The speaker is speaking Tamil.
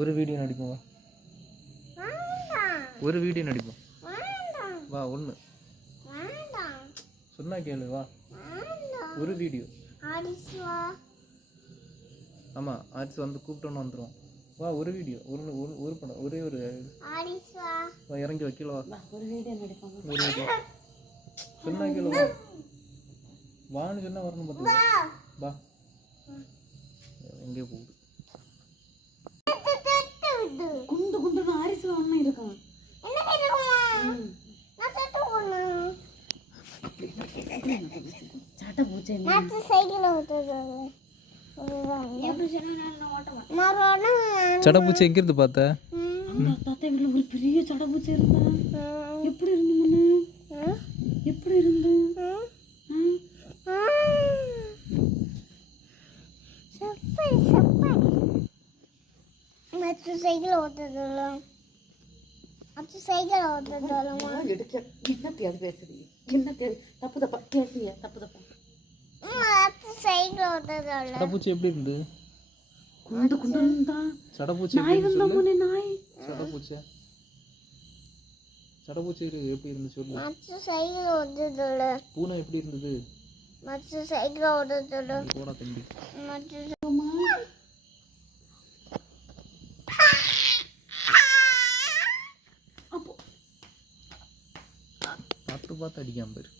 ஒரு வீடியோ நடிப்போம் வா. ஒரு வீடியோ நடிப்போம் வா. ஒன்று சொன்னா கேளு வா. ஒரு வீடியோ. ஆமாம் ஆச்சு வந்து கூப்பிட்டோன்னு வந்துடும். வா ஒரு வீடியோ. ஒரு படம் ஒரே ஒரு வா. இறங்கி வைக்கல வா. ஒரு வீடியோ நடிப்போம். ஒரு வீடியோ சொன்னா கேளு வா. வான்னு சொன்னா வரணும் பார்த்துக்கோ. வா எங்கே போகுது குண்டு குண்டு ஆரிசு ஒன்று இருக்கும். சட்டை பூச்சை சடப்பூச்சி எங்க இருந்து பார்த்த? தாத்தா வீட்டில் ஒரு பெரிய சடப்பூச்சி இருந்தா. எப்படி இருந்து எப்படி இருந்து சைக்கிள் ஓட்டுறதுல என்ன தேவை பேசுறீங்க? என்ன தேவை? தப்பு தப்பா பேசுறியா? தப்பு தப்பா சைக்கிள் ஓட்டுறதுல சடப்பூச்சி எப்படி இருந்து? குண்டு குண்டு இருந்தா. சடப்பூச்சி நாய் வந்தா முன்னே நாய். சடப்பூச்சி சடப்பூச்சி எப்படி இருந்து சொல்லு. சைக்கிள் ஓட்டுறதுல பூனை எப்படி இருந்தது? சைக்கிள் ஓட்டுறதுல போடா தம்பி. பார்த்து பார்த்து அடிக்காம போயிரு.